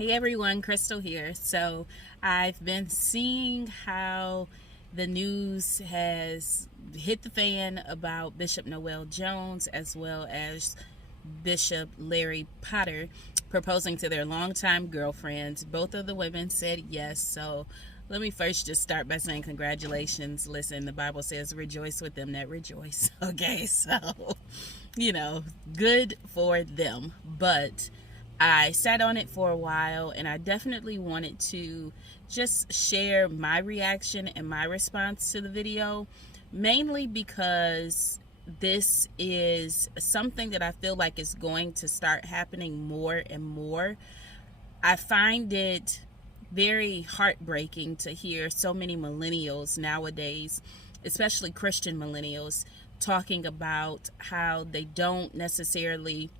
Hey everyone, Crystal here. So I've been seeing how the news has hit the fan about Bishop Noel Jones as well as Bishop Larry Potter proposing to their longtime girlfriends. Both of the women said yes. So let me first just start by saying congratulations. Listen, the Bible says rejoice with them that rejoice. Okay, so, good for them. But I sat on it for a while and I definitely wanted to just share my reaction and my response to the video, mainly because this is something that I feel like is going to start happening more and more. I find it very heartbreaking to hear so many millennials nowadays, especially Christian millennials, talking about how they don't necessarily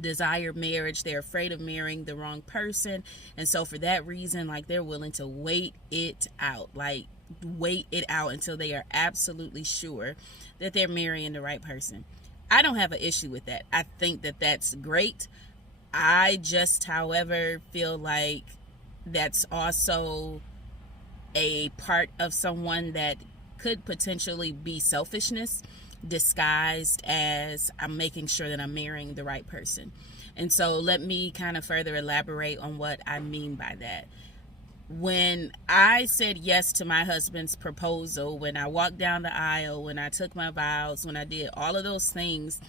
desire marriage. They're afraid of marrying the wrong person, and so for that reason, like, they're willing to wait it out until they are absolutely sure that they're marrying the right person. I don't have an issue with that. I think that that's great. I just, however, feel like that's also a part of someone that could potentially be selfishness disguised as I'm making sure that I'm marrying the right person. And so let me kind of further elaborate on what I mean by that. When I said yes to my husband's proposal, when I walked down the aisle, when I took my vows, when I did all of those things,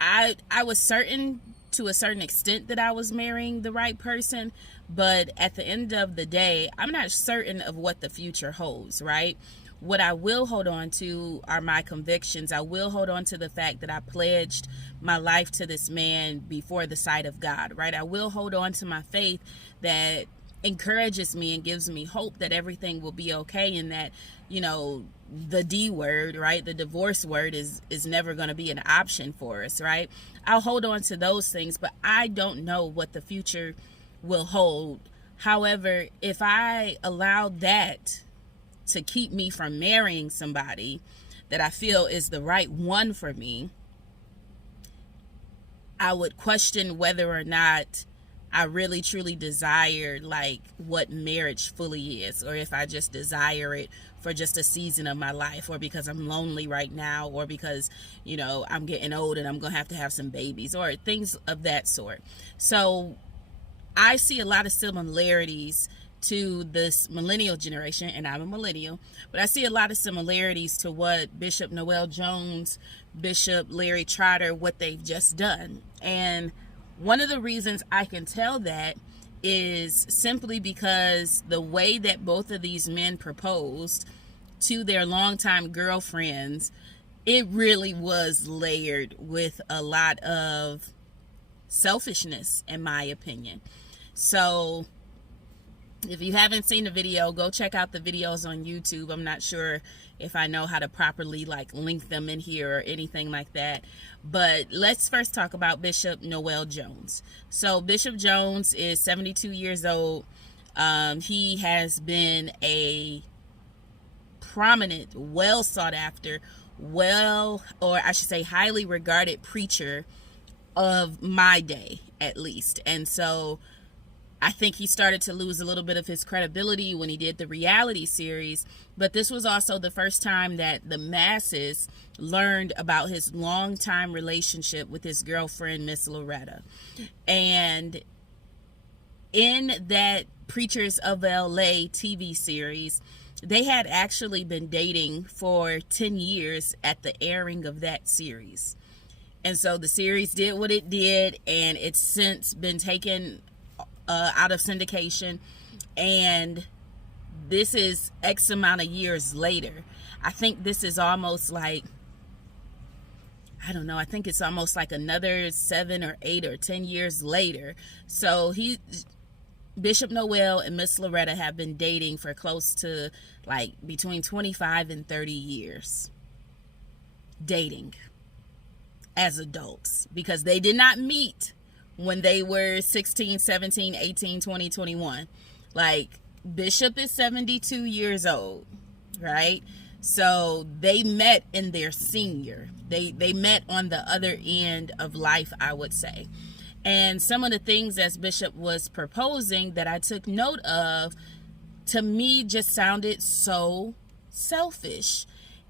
I was certain to a certain extent that I was marrying the right person, but at the end of the day, I'm not certain of what the future holds, right? What I will hold on to are my convictions. I will hold on to the fact that I pledged my life to this man before the sight of God, right? I will hold on to my faith that encourages me and gives me hope that everything will be okay, and that, the D word, right? The divorce word is never going to be an option for us, right? I'll hold on to those things, but I don't know what the future will hold. However, if I allow that to keep me from marrying somebody that I feel is the right one for me, I would question whether or not I really truly desire what marriage fully is, or if I just desire it for just a season of my life, or because I'm lonely right now, or because I'm getting old and I'm gonna have to have some babies, or things of that sort. So I see a lot of similarities to this millennial generation, and I'm a millennial, but I see a lot of similarities to what Bishop Noel Jones, Bishop Larry Trotter, what they've just done. And one of the reasons I can tell that is simply because the way that both of these men proposed to their longtime girlfriends, it really was layered with a lot of selfishness, in my opinion. So if you haven't seen the video, go check out the videos on YouTube. I'm not sure if I know how to properly link them in here or anything like that. But let's first talk about Bishop Noel Jones. So Bishop Jones is 72 years old. He has been a prominent, well sought after, highly regarded preacher of my day, at least. And so I think he started to lose a little bit of his credibility when he did the reality series, but this was also the first time that the masses learned about his longtime relationship with his girlfriend, Miss Loreta. And in that Preachers of LA TV series, they had actually been dating for 10 years at the airing of that series. And so the series did what it did, and it's since been taken out of syndication, and this is X amount of years later. I think this is almost I think it's almost like another 7 or 8 or 10 years later. So Bishop Noel and Miss Loreta have been dating for close to between 25 and 30 years, dating as adults, because they did not meet when they were 16, 17, 18, 20, 21. Bishop is 72 years old, right? So they met in their senior. They met on the other end of life, I would say. And some of the things as Bishop was proposing that I took note of, to me, just sounded so selfish.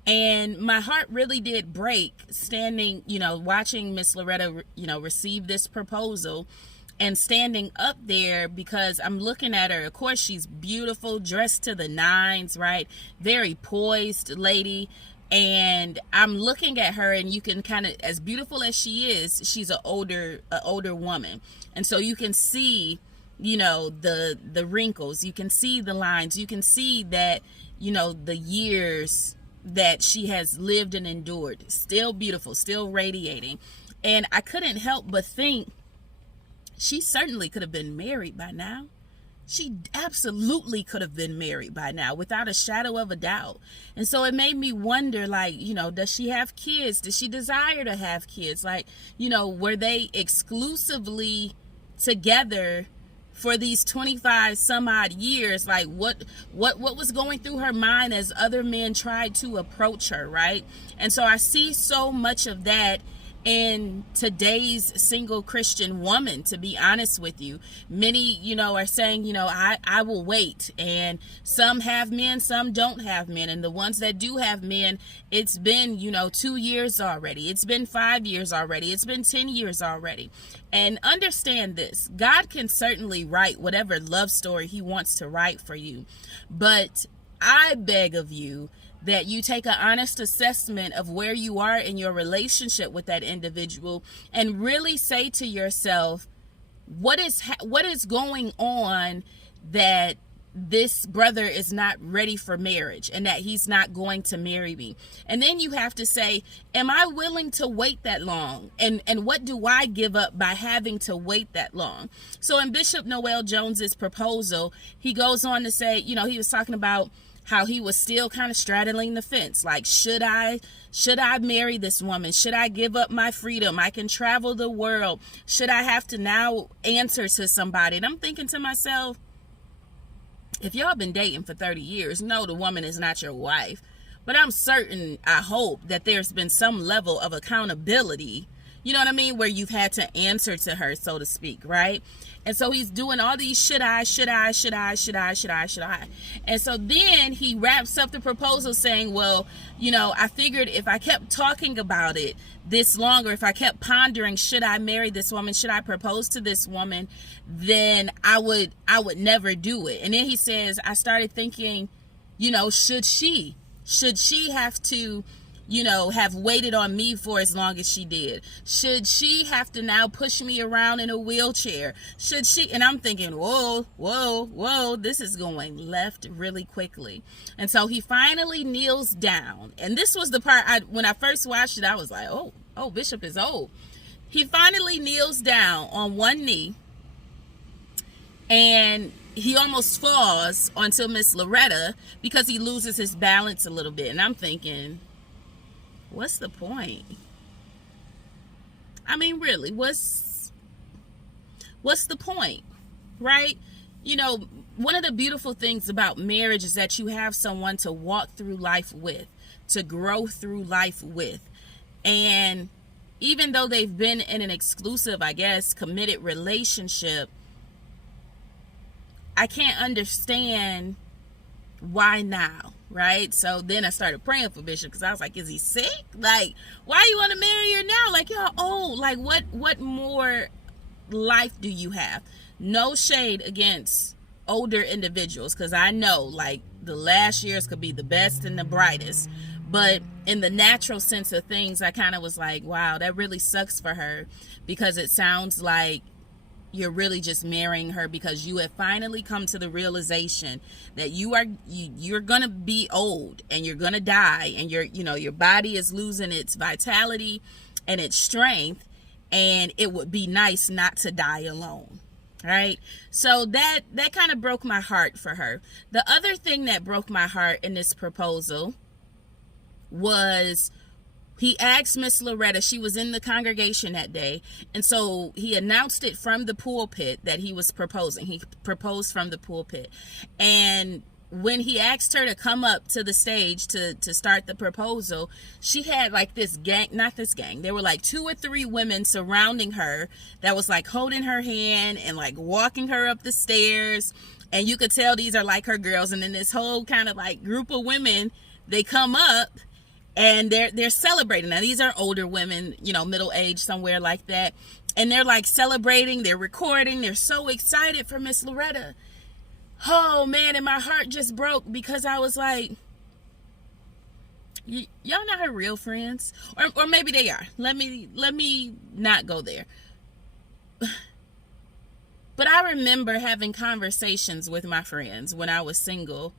And my heart really did break standing, watching Miss Loreta, receive this proposal and standing up there, because I'm looking at her. Of course, she's beautiful, dressed to the nines, right? Very poised lady. And I'm looking at her, and you can kind of, as beautiful as she is, she's an older woman. And so you can see, the wrinkles, you can see the lines, you can see that, the years that she has lived and endured. Still beautiful, still radiating. And I couldn't help but think she certainly could have been married by now. She absolutely could have been married by now, without a shadow of a doubt. And so it made me wonder, does she have kids? Does she desire to have kids? Were they exclusively together for these 25 some odd years? What was going through her mind as other men tried to approach her, right? And so I see so much of that in today's single Christian woman, to be honest with you. Many, are saying, I will wait. And some have men, some don't have men. And the ones that do have men, it's been, 2 years already. It's been 5 years already. It's been 10 years already. And understand this: God can certainly write whatever love story he wants to write for you. But I beg of you that you take an honest assessment of where you are in your relationship with that individual, and really say to yourself, what is going on that this brother is not ready for marriage, and that he's not going to marry me? And then you have to say, am I willing to wait that long? And what do I give up by having to wait that long? So in Bishop Noel Jones's proposal, he goes on to say, he was talking about how he was still kind of straddling the fence. Like, should I marry this woman? Should I give up my freedom? I can travel the world. Should I have to now answer to somebody? And I'm thinking to myself, if y'all been dating for 30 years, no, the woman is not your wife. But I'm certain, I hope, that there's been some level of accountability, you know what I mean, where you've had to answer to her, so to speak, right? And so he's doing all these should I. And so then he wraps up the proposal saying, well, I figured if I kept talking about it this long, or if I kept pondering, should I marry this woman? Should I propose to this woman? Then I would never do it. And then he says, I started thinking, should she have to, have waited on me for as long as she did? Should she have to now push me around in a wheelchair? Should she? And I'm thinking, whoa, this is going left really quickly. And so he finally kneels down. And this was the part, when I first watched it, I was like, oh, Bishop is old. He finally kneels down on one knee, and he almost falls onto Miss Loreta because he loses his balance a little bit. And I'm thinking, what's the point? I mean, really, what's the point, right? One of the beautiful things about marriage is that you have someone to walk through life with, to grow through life with. And even though they've been in an exclusive, I guess, committed relationship, I can't understand why now, right? So then I started praying for Bishop, because I was like, is he sick? Like, why you want to marry her now? Like, y'all old. Like, what more life do you have? No shade against older individuals, because I know, like, the last years could be the best and the brightest. But in the natural sense of things, I kind of was like, wow, that really sucks for her, because it sounds like you're really just marrying her because you have finally come to the realization that you're gonna be old, and you're gonna die, and your body is losing its vitality and its strength, and it would be nice not to die alone, right? So that kind of broke my heart for her. The other thing that broke my heart in this proposal was, he asked Miss Loreta, she was in the congregation that day, and so he announced it from the pulpit that he was proposing. He proposed from the pulpit. And when he asked her to come up to the stage to start the proposal, she had like this gang, not this gang, there were like 2 or 3 women surrounding her that was like holding her hand and like walking her up the stairs, and you could tell these are like her girls. And then this whole kind of like group of women, they come up and they're celebrating. Now these are older women, you know, middle age, somewhere like that, and they're like celebrating, they're recording, they're so excited for Miss Loreta. Oh man, and my heart just broke, because I was like, y'all not her real friends, or maybe they are. Let me not go there. But I remember having conversations with my friends when I was single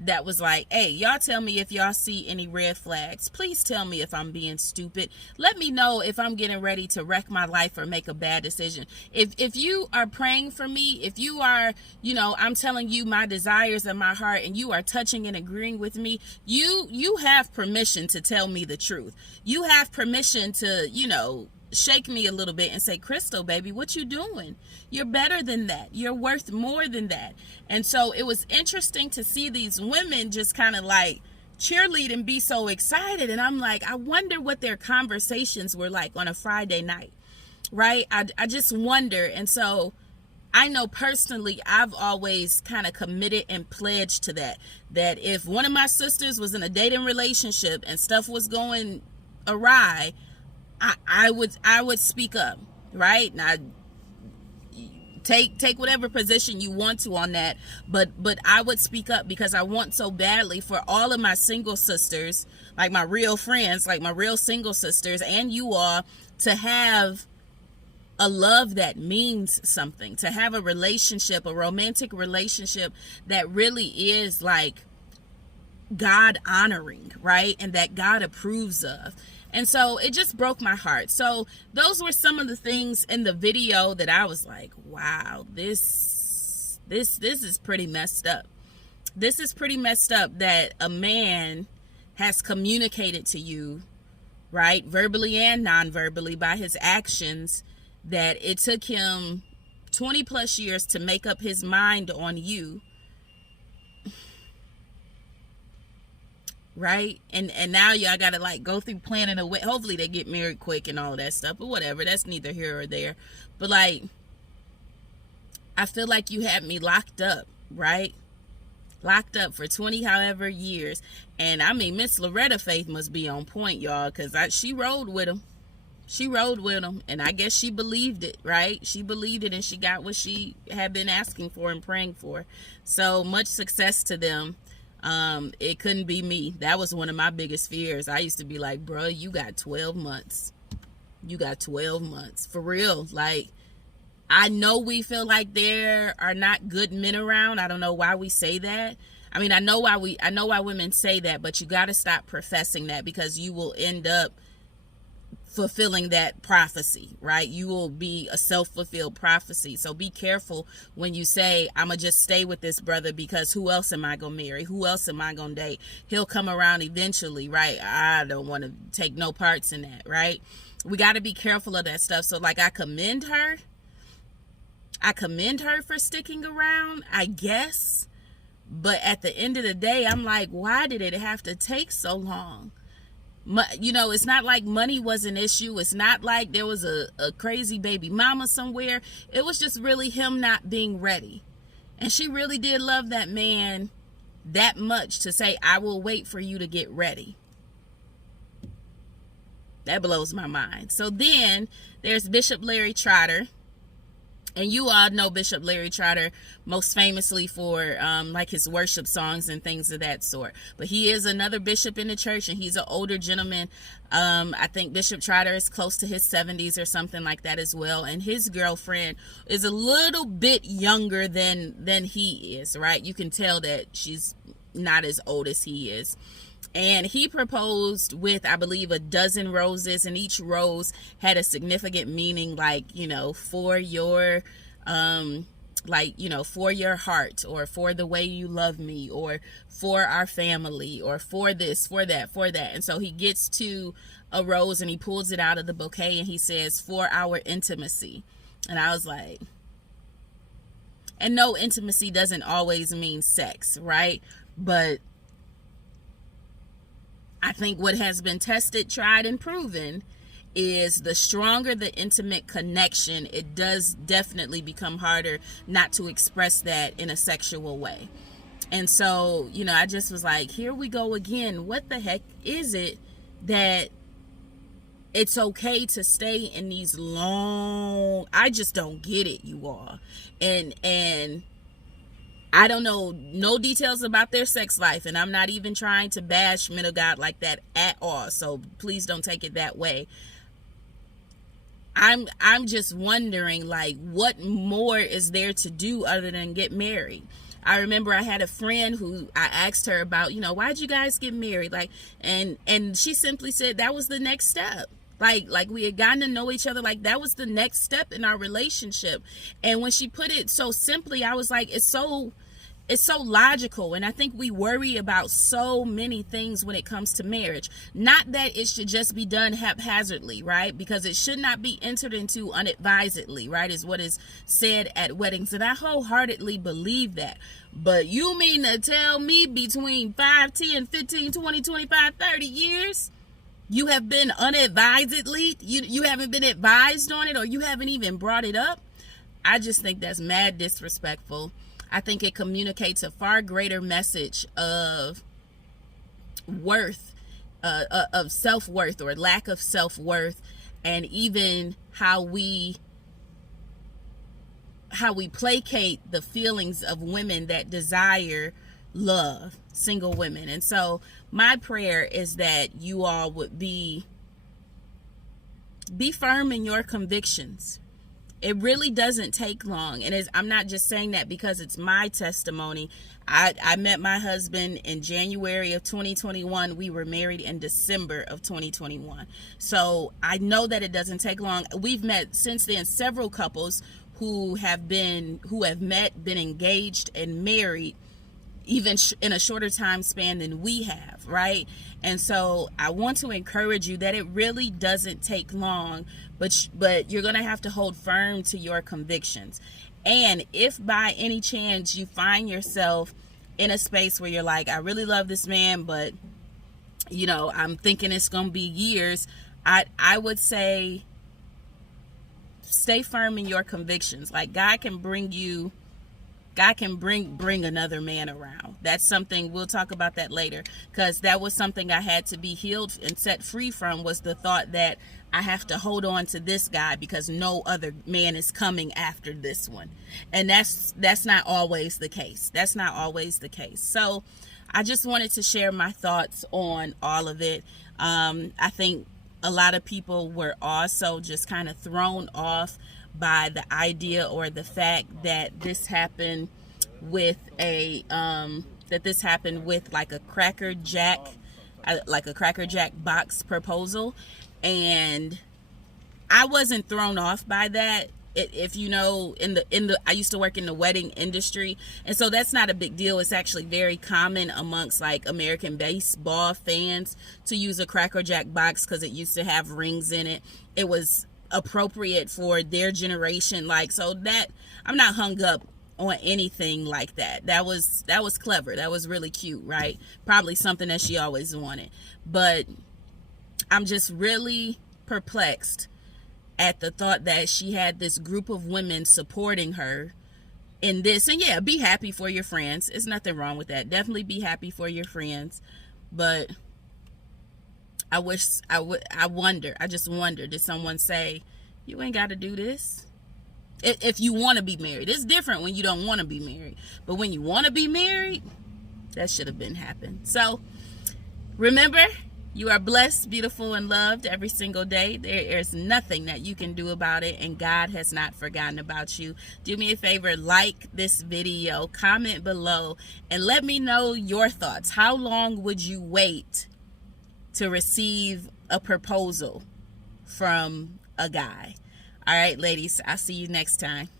that was like, hey, y'all tell me if y'all see any red flags. Please tell me if I'm being stupid. Let me know if I'm getting ready to wreck my life or make a bad decision. If you are praying for me, if you are, you know, I'm telling you my desires of my heart, and you are touching and agreeing with me, you have permission to tell me the truth. You have permission to, you know, shake me a little bit and say, Crystal, baby, what you doing? You're better than that. You're worth more than that. And so it was interesting to see these women just kind of like cheerlead and be so excited. And I'm like, I wonder what their conversations were like on a Friday night, right? I just wonder. And so I know personally, I've always kind of committed and pledged to that if one of my sisters was in a dating relationship and stuff was going awry, I would speak up, right? Now, take whatever position you want to on that, but I would speak up, because I want so badly for all of my single sisters, like my real friends, like my real single sisters, and you all, to have a love that means something, to have a relationship, a romantic relationship that really is like God honoring, right? And that God approves of. And so it just broke my heart. So those were some of the things in the video that I was like, wow, this is pretty messed up. This is pretty messed up that a man has communicated to you, right, verbally and non-verbally, by his actions, that it took him 20 plus years to make up his mind on you. Right? And now y'all gotta like go through planning a way. Hopefully they get married quick and all that stuff, but whatever, that's neither here or there. But like, I feel like you had me locked up, right? Locked up for 20 however years. And I mean, Miss Loreta faith must be on point, y'all, because she rode with him. She rode with him, and I guess she believed it, right? She believed it, and she got what she had been asking for and praying for. So much success to them. It couldn't be me. That was one of my biggest fears. I used to be like, bro, you got 12 months. You got 12 months. For real. Like, I know we feel like there are not good men around. I don't know why we say that. I mean, I know why women say that, but you got to stop professing that, because you will end up fulfilling that prophecy, right? You will be a self-fulfilled prophecy. So be careful when you say, I'm gonna just stay with this brother because who else am I gonna marry? Who else am I gonna date? He'll come around eventually, right? I don't want to take no parts in that, right? We got to be careful of that stuff. So like, I commend her for sticking around, I guess. But at the end of the day, I'm like, why did it have to take so long? You know, it's not like money was an issue. It's not like there was a crazy baby mama somewhere. It was just really him not being ready. And she really did love that man that much to say, I will wait for you to get ready. That blows my mind. So then there's Bishop Larry Trotter. And you all know Bishop Larry Trotter most famously for like his worship songs and things of that sort. But he is another bishop in the church, and he's an older gentleman. I think Bishop Trotter is close to his 70s or something like that as well. And his girlfriend is a little bit younger than he is, right? You can tell that she's not as old as he is. And he proposed with, I believe, a dozen roses, and each rose had a significant meaning, like, you know, for your, like, you know, for your heart, or for the way you love me, or for our family, or for this, for that, for that. And so he gets to a rose and he pulls it out of the bouquet and he says, for our intimacy. And I was like, And no, intimacy doesn't always mean sex, right? But I think what has been tested, tried, and proven is the stronger the intimate connection, it does definitely become harder not to express that in a sexual way. And so, you know, I just was like, here we go again. What the heck is it that it's okay to stay in these long, I just don't get it, you all. And I don't know no details about their sex life, and I'm not even trying to bash men of God like that at all. So please don't take it that way. I'm just wondering, like, what more is there to do other than get married? I remember I had a friend who I asked her about, you know, why'd you guys get married? Like, and she simply said that was the next step. Like we had gotten to know each other, like that was the next step in our relationship. And when she put it so simply, I was like, it's so logical. And I think we worry about so many things when it comes to marriage. Not that it should just be done haphazardly, right? Because it should not be entered into unadvisedly, right? Is what is said at weddings. And I wholeheartedly believe that. But you mean to tell me between 5, 10, 15, 20, 25, 30 years, you have been unadvisedly, you haven't been advised on it, or you haven't even brought it up? I just think that's mad disrespectful. I think it communicates a far greater message of worth, of self-worth or lack of self-worth, and even how we placate the feelings of women that desire love, single women. And so my prayer is that you all would be firm in your convictions. It really doesn't take long. And I'm not just saying that because it's my testimony. I met my husband in January of 2021. We were married in December of 2021. So I know that it doesn't take long. We've met since then several couples who have met, been engaged, and married even in a shorter time span than we have, right? And so I want to encourage you that it really doesn't take long, but you're going to have to hold firm to your convictions. And if by any chance you find yourself in a space where you're like, I really love this man, but you know, I'm thinking it's going to be years, I would say stay firm in your convictions. Like, God can bring another man around. That's something, we'll talk about that later, because that was something I had to be healed and set free from, was the thought that I have to hold on to this guy because no other man is coming after this one. And that's not always the case. That's not always the case. So I just wanted to share my thoughts on all of it. I think a lot of people were also just kind of thrown off by the idea or the fact that this happened with like a Cracker Jack box proposal. And I wasn't thrown off by that. If you know, I used to work in the wedding industry, and so that's not a big deal. It's actually very common amongst like American baseball fans to use a Cracker Jack box because it used to have rings in it. It was appropriate for their generation, like, so that I'm not hung up on anything like that. That was clever. That was really cute, right? Probably something that she always wanted. But I'm just really perplexed at the thought that she had this group of women supporting her in this. And yeah, be happy for your friends. There's nothing wrong with that. Definitely be happy for your friends. But I just wonder, did someone say, you ain't got to do this? If you want to be married. It's different when you don't want to be married. But when you want to be married, that should have been happened. So remember, you are blessed, beautiful, and loved every single day. There is nothing that you can do about it, and God has not forgotten about you. Do me a favor, like this video, comment below, and let me know your thoughts. How long would you wait to receive a proposal from a guy? All right, ladies, I'll see you next time.